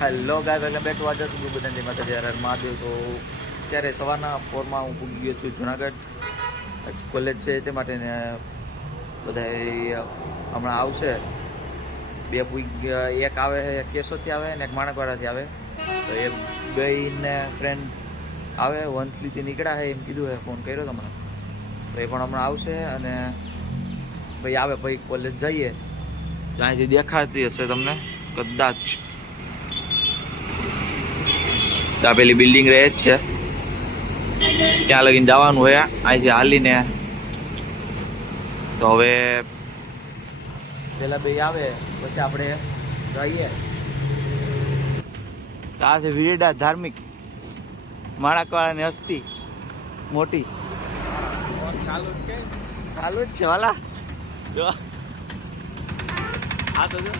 Hello guys, એટલે બેઠવા જશું બધાની માટે જ્યારે મહાદેવ. તો ત્યારે સવારના પોરમાં હું પૂગી ગયો છું જુનાગઢ. કોલેજ છે તે માટે ને બધા હમણાં આવશે. બે પૂગી, એક આવે એક કેશોદથી આવે ને એક માણકવાડાથી આવે. તો એ બેને ફ્રેન્ડ આવે વંથલીથી નીકળ્યા છે એમ કીધું છે, ફોન કર્યો તમને. તો એ પણ હમણાં આવશે અને ભાઈ આવે ભાઈ કોલેજ જઈએ. ત્યાંથી દેખાતી હશે તમને કદાચ. તો આ પેલી બિલ્ડિંગ રહે જ છે, ત્યાં લગીને જવાનું હોય અહીંથી હાલીને. તો હવે પેલા બે આવે પછી આપણે જઈએ. આ છે વીરડા ધાર્મિક માણકવાળાની હસ્તી મોટી. ચાલુ જ છે વાલા. જો આ તો જો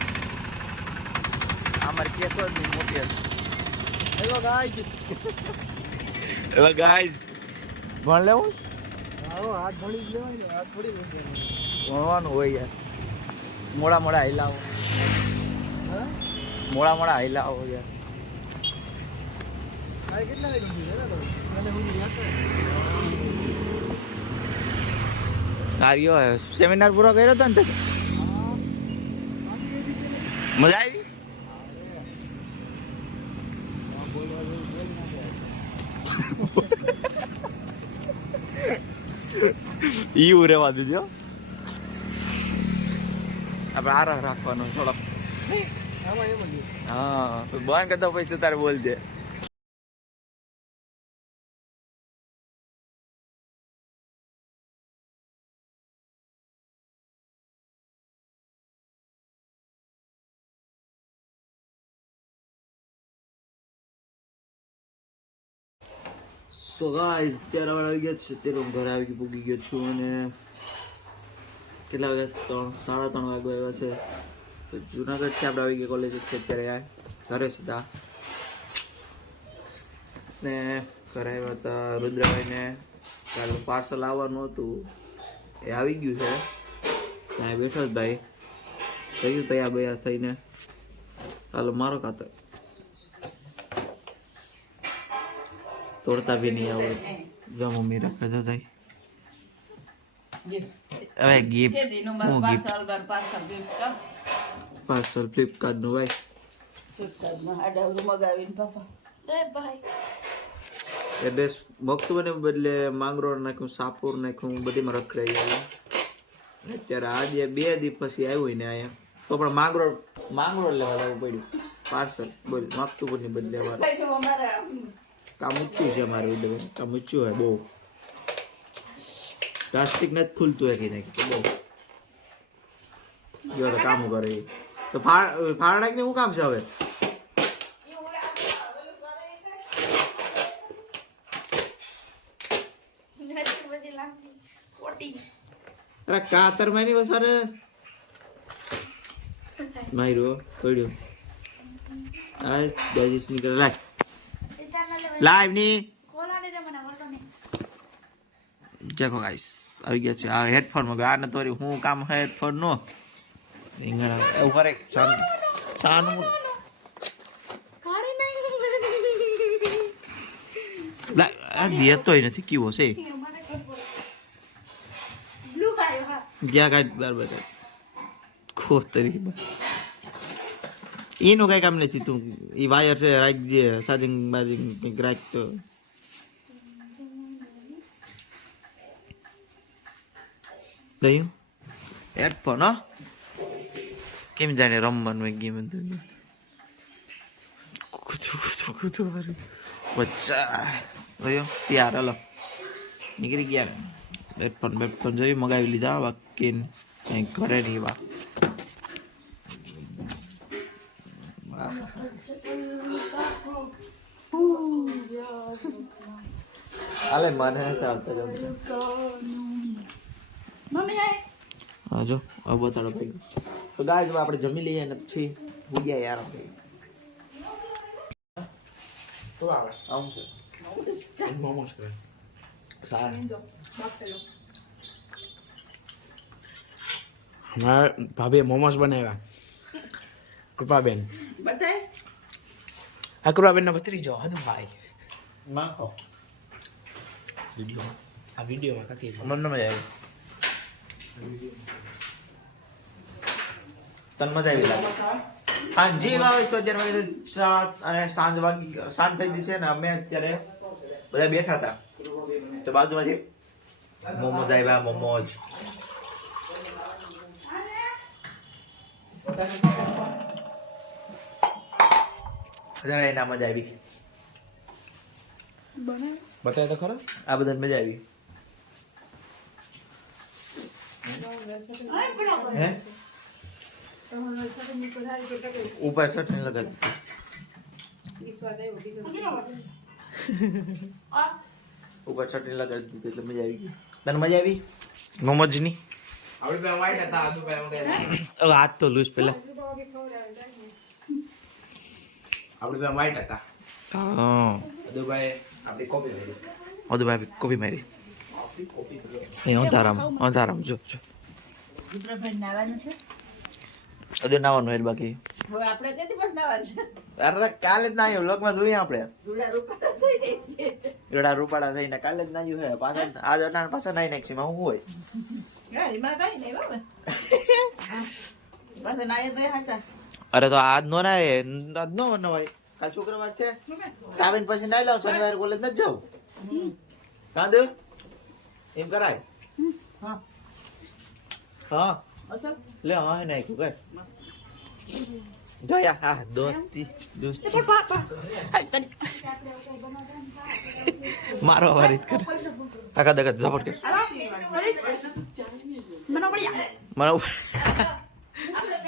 અમારી કેશોદની મોટી હતી. Hello guys, hello guys. ભણ લેવું? હાથ ભણી જ લેવાય ને, હાથ થોડી ભણવાનું હોય યાર. મોડા મોડા હિલાવો, મોડા મોડા હિલાવો યાર. કાર્યો સેમિનાર પૂરો કર્યો હતો ને? મજા આવી? એવું રેવા દીધો. આપણે આરામ રાખવાનો થોડો. હા, બંધ કરતા પછી તારે બોલજે. સો ગાઈઝ, ત્યારે આવી ગયા છે. ત્યારે હું ઘરે આવી પૂગી ગયો છું અને કેટલા વાગ્યા? 3:30 વાગ્યા આવ્યા છે. તો જુનાગઢથી આપણે આવી ગયા કોલેજ છે. અત્યારે ઘરે સીધા ને ઘરે આવ્યા હતા રુદ્રભાઈને. ચાલો પાર્સલ આવવાનું હતું, એ આવી ગયું છે. ત્યાં બેઠો જ ભાઈ થયું તૈયાર બૈયાર થઈને. ચાલો મારો ખાતર તોડતા બી નહીં આવડે. જો મમ્મી રાખે જો થાય. હવે ગિફ્ટ હું ગિફ્ટ પાર્સલ ફ્લિપકાર્ટ નું ભાઈ. એડ્રેસ મગતું બદલે માંગરોળ નાખ્યું, સાપુર નાખ્યું, બધીમાં રખડાઈ ગયું. અત્યારે આજે 2 દિવસ પછી આવ્યું ને અહીંયા, તો પણ માંગરોળ લેવા જવું પડ્યું પાર્સલ. બોલ મગતું ની બદલે કામ ઊંચું છે અમારે વિદ્યાભાઈ, કામ ઊંચું હોય બહુ. પ્લાસ્ટિક નથી ખુલતું હોય કે નહીં બહુ જો તો કામ કરે. તો ફાળાક ને શું કામ છે હવે? અરે કાતર માં નહીં વસારે માર્યો પડ્યો. આ ગાજીસ નીકળે લાય લાઈવ ની देखो गाइस આવી ગયા છે. આ હેડફોન માં આ ન તોરી હું કામ હે હેડફોન નો ઇંગરા ઉપર એક સાનું કાડી નહીં લા આ દેતોય નથી કેવો છે. બ્લુ કાયો હા ગયા કાઈ બરાબર ખોતરી એનું કઈ કામ નથી. તું ઈ વાયર છે રાખ દે ચાર્જિંગ બાજિંગ કઈક રાખ તો ગયું હેડફોન. હો કેમ જાણે રમવાનું એક ગેમ હતું બચ્ચા ગયો ત્યાર. હલો નીકળી ગયા. હેડફોન જોયું મગાવી લીધા. બાકી કંઈ ઘરે નહીં વા. હાલે મને હા જો હવે બતાડો ભાઈ. તો ગાઈસ આપણે જમી લઈએ ને પછી હું ગયા યાર. તો આવે આવું છે મોમોસ કરે સાહેબ. હમારા ભાભી મોમોસ બનાવ્યા કૃપાબેન. બતાય અકરુઆબેનનો ભત્રીજો હદુભાઈ માં ખાઓ વિડીયોમાં આ વિડીયોમાં કાકી મને મજા આવી તને મજા આવી લાગે હા જી વાવે તો અત્યારે વાગે 7 અને સાંજ થઈ ગઈ છે ને અમે અત્યારે બધા બેઠા હતા તો બાજુમાંથી મોમોજ આવ્યા મોમોજ એના મજા આવી બતાવે તો ખરો આ બધા મજા આવી હે ऊपर शर्ट नहीं लगा ऊपर शर्ट नहीं लगा એટલે મજા આવી ગઈ તને મજા આવી મોમોજ ની આપણે બે વાઈટ હતા હદુભાઈ વગેરે હવે હાથ તો લૂસ પેલા આપણે બે વાઈટ હતા હા હદુભાઈ આપણી કોપી લઈ ભાઈ કોપી મારી આપણી કોપી એ અંધારામ જો મિત્રભાઈ નાવાનું છે અદે નાવાનું હોય બાકી હવે આપણે ક્યાંથી બસ નાવાનું છે અરે કાલે જ નાયો લોકમાં જોઈએ આપણે રૂડા રૂપા થઈ જાય છે એડા રૂપાડા થઈને કાલે જ નાયું હે પાછા આજ અટાણ પાછા નાઈ નાખી માં હું હોય હા એમાં કઈ નહીં બાબા બસ નાય તો હાચા અરે તો આજ નો નાય આજ નો નવાય કાલ શુક્રવાર છે કાવીન પછી નાઈ લાવ શનિવારે કોલેજ ન જાવ કાંદે એમ કરાય હા હા અસલ લે હા નાખ્યું કર જોયા હા દોસ્તી મારો વારી કર આખા દગત ઝપટ કર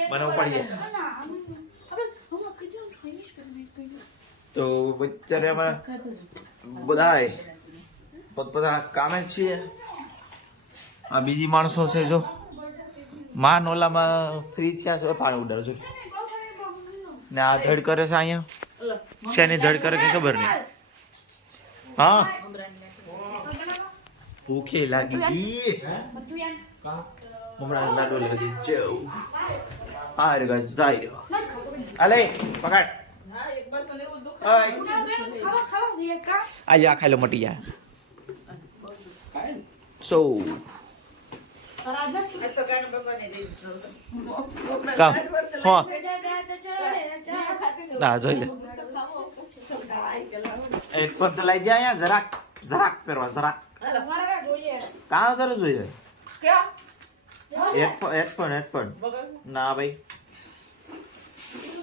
મને પડી તો અત્યારે અમે બધાય પોતપોતાના કામે છીએ આ બીજી માણસો છે જો માં ઓલામાં ફ્રી થયા છે પાણી ઉડાડજો ને આ ધડ કરે છે અહીંયા શેની ધડ કરે કે ખબર નહીં હા ભૂખી લાગી હમણાં લાડો લાગી જવું હા રે ગાઈસ જાય અલે પકડ હા એક બાર તો લેવું દુખ આજે આ ખાઈ લો મટી જાય સો તો કાને બાપાને દે કામ હા ના જોઈ લે એક પર તો લઈ જાય જરાક પહેરવા જરાક કામ કરે જોઈએ હેડફોન ના ભાઈ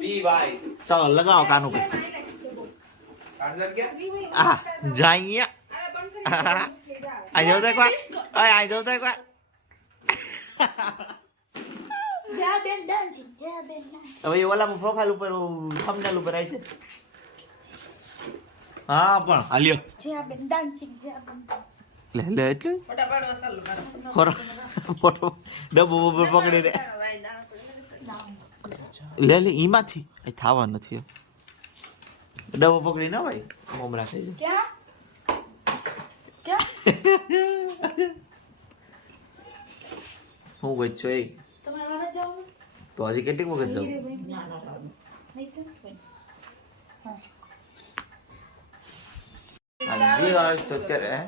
બી ભાઈ ચાલો લગાવો કાનું કઈ ચાર્જર ક્યાં આ જાય આ જાવ તો એકવાર આ જાવ તો એકવાર હવે ઓલા પ્રોફાઇલ ઉપર થંબનેલ ઉપર આવી છે હા પણ હાલ્યો લે એટલું ફોટા પાડો અસલ ફોટો ડબ્બો ઉપર પકડીને લે એમાંથી થવા નથી ડબ્બો પકડી ના ભાઈ મમરા થઈ જાય હું બચ્ચો એ તો હજી કેટલી વખત જાઉં હાજી હોય તો અત્યારે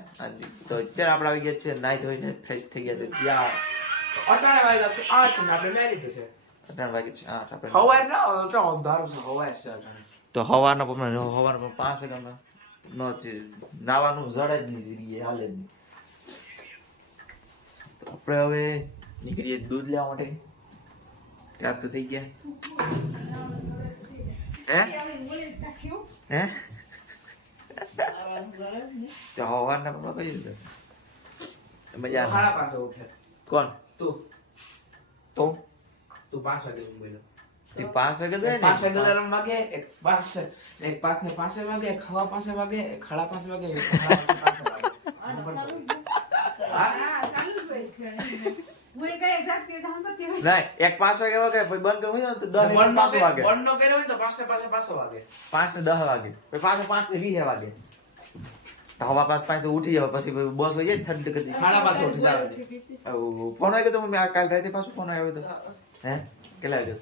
તો અત્યારે આપણે આવી ગયા છે નાઈ ધોઈને ફ્રેશ થઈ ગયા છે ત્યાં 18 વાગ્યા છે 8 ને આપણે મેં લીધું છે 18 વાગે છે 8 આપણે હવાર ના તો અંધારો છે હવાર છે 18 તો હવારના પણ 5 વાગ્યામાં નો નાવાનું જડે જ નહીં જીરીએ હાલે જ નહીં તો આપણે હવે નીકળીએ દૂધ લેવા માટે ત્યાર તો થઈ ગયા હે તો હવારના પપ્પા કઈ રીતે મજા હાડા પાસે ઉઠે કોણ તું તો તું 5 વાગે બોલ્યો તે 5 વાગે તો 5 વાગે અલાર્મ વાગે એક 5 ને એક 5 ને 5 વાગે એક હવા 5 વાગે એક ખાડા 5 વાગે એક ખાડા 5 વાગે નહીં એક 5 વાગે વાગે પછી બંધ હોય ને તો 10 મિનિટ પાછો વાગે બંધ નો કર્યો હોય તો 5 ને પાછો વાગે 5 ને 10 વાગે પછી પાછો 5 ને 20 વાગે તો હવા 5 તો ઉઠી જાય પછી બસ હોય જાય ઠંડી કરી ખાડા પાસે ઉઠી જાવ ફોન આવ્યો તો મેં કાલ રાતે પાછો ફોન આવ્યો તો હે કેટલા વાગે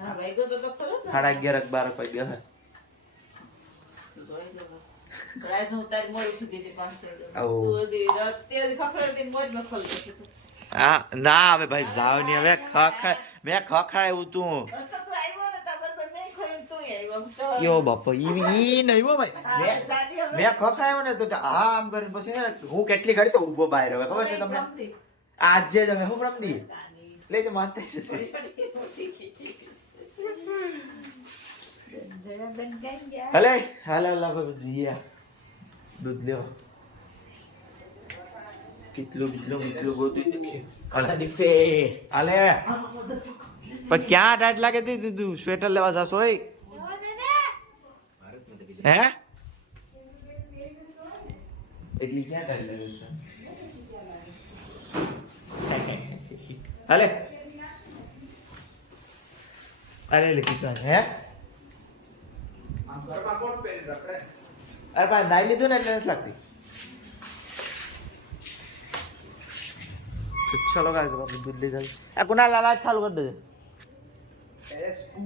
હા ભાઈ ગયો તો ખરો ને. 11:30 12 વાગ્યા હે જોઈ લો. રાત નું તારી મોડી ઉઠી ગઈ હતી 5 આવો. તું હજી અત્યારે ખખડતી મોજમાં ખોલી હતી. ના હવે ભાઈ જાવ નહીં હવે મેં ખખડાયું તું બસ તો તું આવ્યો ને તાર બરાબર મેં ખોલ્યું તું આવ્યો. યો બાપા ઈ નહીં હો ભાઈ હા, સાદી હવે. મેં ખખડાયો ને તો કે આ આમ કરીને પછી છે ને હું કેટલી ઘડી તો ઊભો બહાર હવે ખબર છે તમને રમતી. આજે જ અમે હું રમદી સાદી. લઈ તો માનતા જ નથી. થોડી મોટી ખીચી. જરા બેન ક્યાં ગયા? હલે હાલ ભાઈ જઈએ દૂધ લેવા કેટલું બધું દેખીએ તરીફે હાલે પણ ક્યાં ટાઈટ લાગે તું સ્વેટર લેવા જાશો હોય હે એટલી ક્યાં ટાઈટ લાગે હાલે અરે લે પીતા હે આમ ઘરમાં કોટ પહેરી રાખે અરે પણ નાઈ લીધું ને એટલે નથી લાગતી તો ચલો ગાઈસ આપણે દૂધ લઈ જાય આ કુના લાલા ચાલુ કરી દેજો S2